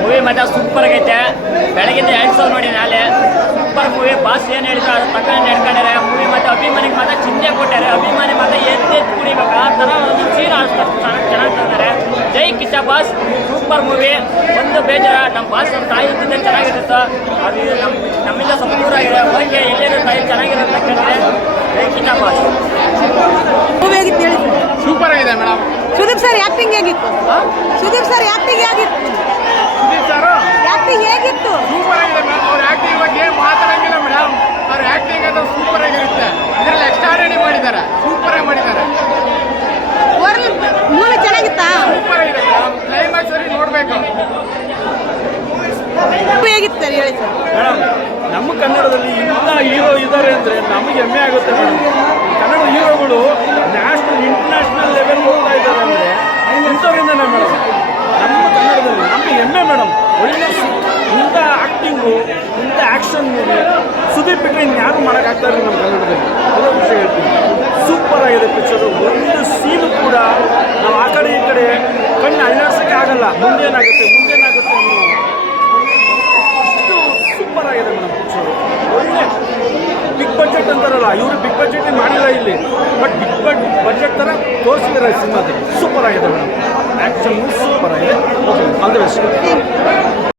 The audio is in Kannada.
ಮೂವಿ ಮಾತ್ರ ಸೂಪರ್ ಆಗೈತೆ. ಬೆಳಗಿಂದ ಎರಡು ಸಾವಿರ ನೋಡಿ ನಾಳೆ. ಸೂಪರ್ ಮೂವಿ ಬಾಸ್ ಏನು ಹೇಳಿದ್ರು ಅದ್ರ ತಕ್ಕ ನಡ್ಕೊಂಡಾರೆ ಮೂವಿ ಮತ್ತೆ ಅಭಿಮಾನಿಗೆ ಮಾತ್ರ ಚಿಂತೆ ಕೊಟ್ಟಾರೆ. ಅಭಿಮಾನಿ ಮಾತ್ರ ಎದ್ದು ಕುಡಿಬೇಕು. ಆ ಥರ ಒಂದು ಸೀನ್ ಅಷ್ಟು ಚೆನ್ನಾಗಿ ತಂದಾರೆ ಜೈ ಕಿಚ್ಚ ಬಾಸ್ ಸೂಪರ್ ಮೂವಿ. ಒಂದು ಬೇಜಾರ. ನಮ್ಮ ಬಾಸ್ ನಮ್ಮ ತಾಯಿ ಇದ್ದಿದ್ದೆ ಚೆನ್ನಾಗಿರುತ್ತೆ ಅದು ನಮ್ಮ ನಮ್ಮಿಂದ ಸಂಪೂರ್ಣ ದೂರ ಆಗಿದೆ ಓಕೆ ಎಲ್ಲೇನು ತಾಯಿ ಚೆನ್ನಾಗಿರುತ್ತೆ ಕೇಳಿದ್ರೆ ಜೈ ಕಿಚ್ಚ ಬಾಸ್ ಮೂವಿ ಆಗಿತ್ತು ಹೇಳಿ? ಸೂಪರ್ ಆಗಿದೆ ಮೇಡಮ್ ಸುದೀಪ್ ಸರ್ ಆಕ್ಟಿಂಗ್ ಹೇಗಿತ್ತು? ಸುದೀಪ್ ಸರ್ ಆಕ್ಟಿಂಗ್ ಹೇಗಿತ್ತು ಸುದೀಪ್ ಸರ್ ಆಕ್ಟಿಂಗ್ ಹೇಗಿತ್ತು ಸೂಪರ್ ಆಗಿದೆ ಮೇಡಮ್ ಅವ್ರ ಆಕ್ಟಿಂಗ್ ಬಗ್ಗೆ ಏನು ಮಾತಾಡಂಗಿಲ್ಲ ಮೇಡಮ್ ಅವ್ರ ಆಕ್ಟಿಂಗ್ ಅದು ಸೂಪರ್ ಆಗಿರುತ್ತೆ ಇದರಲ್ಲಿ ಎಕ್ಸ್ಟ್ರಾಡನಿ ಮಾಡಿದ್ದಾರೆ ಸೂಪರ್ ಆಗಿ ಮಾಡಿದ್ದಾರೆ ಓವರ್ ಮೂವಿ ಚೆನ್ನಾಗಿತ್ತಾ ಸೂಪರ್ ಆಗಿದೆ ಮೇಡಮ್ ಕ್ಲೈಮ್ಯಾಕ್ಸ್ ಅಲ್ಲಿ ನೋಡಬೇಕು ಮೂವಿ ಹೇಗಿತ್ತು ಸರ್ ಮೇಡಮ್, ನಮ್ಮ ಕನ್ನಡದಲ್ಲಿ ಇಂಥ ಹೀರೋ ಇದ್ದಾರೆ ಅಂದರೆ ನಮಗೆ ಹೆಮ್ಮೆ ಆಗುತ್ತೆ ಕನ್ನಡ ಹೀರೋಗಳು ನ್ಯಾಷನಲ್, ಇಂಟರ್ನ್ಯಾಷನಲ್ ಲೆವೆಲ್ ಹೋಗ್ತಾ ಇದ್ದಾರೆ ಅಂದರೆ ಇಂಥವ್ರಿಂದನೇ ಮೇಡಮ್. ನಮ್ಮ ಕನ್ನಡದಲ್ಲಿ ನಮಗೆ ಹೆಮ್ಮೆ ಮೇಡಮ್. ಒಳ್ಳೆ ಇಂಥ ಆ್ಯಕ್ಟಿಂಗು ಇಂಥ ಆ್ಯಕ್ಷನ್ ಮೂವಿ ಸುದೀಪ್ ಬಿಟ್ಟರೆ ಯಾರು ಮಾಡೋಕ್ಕಾಗ್ತಾ ಇಲ್ಲ ನಮ್ಮ ಕನ್ನಡದಲ್ಲಿ? ಅದೇ ವಿಷಯ ಹೇಳ್ತೀನಿ. ಸೂಪರ್ ಆಗಿದೆ ಪಿಕ್ಚರು ಒಂದು ಸೀನು ಕೂಡ ನಾವು ಆ ಕಡೆ ಈ ಕಡೆ ಕಣ್ಣು ಅಳ್ಳಾಡ್ಸೋಕ್ಕೆ ಆಗಲ್ಲ. ಮುಂದೇನಾಗುತ್ತೆ ಮುಂದೇನಾಗುತ್ತೆ ಅನ್ನೋ ಅಷ್ಟು ಸೂಪರ್ ಆಗಿದೆ ಮೇಡಮ್ ಪಿಕ್ಚರು ಒಳ್ಳೆ ಬಿಗ್ ಬಜೆಟ್ ಅಂತಾರಲ್ಲ ಇವರು ಬಿಗ್ ಬಜೆಟ್ ಮಾಡಿಲ್ಲ ಇಲ್ಲಿ. ಬಟ್ ಬಿಗ್ ಬಡ್ ಬಜೆಟ್ ಥರ ತೋರಿಸಿದ್ದಾರೆ ಸಿನಿಮಾದಲ್ಲಿ. ಸೂಪರ್ ಆಗಿದೆ ಮೇಡಮ್. ಆ್ಯಕ್ಷನ್ ಸೂಪರ್ ಆಗಿದೆ. All the best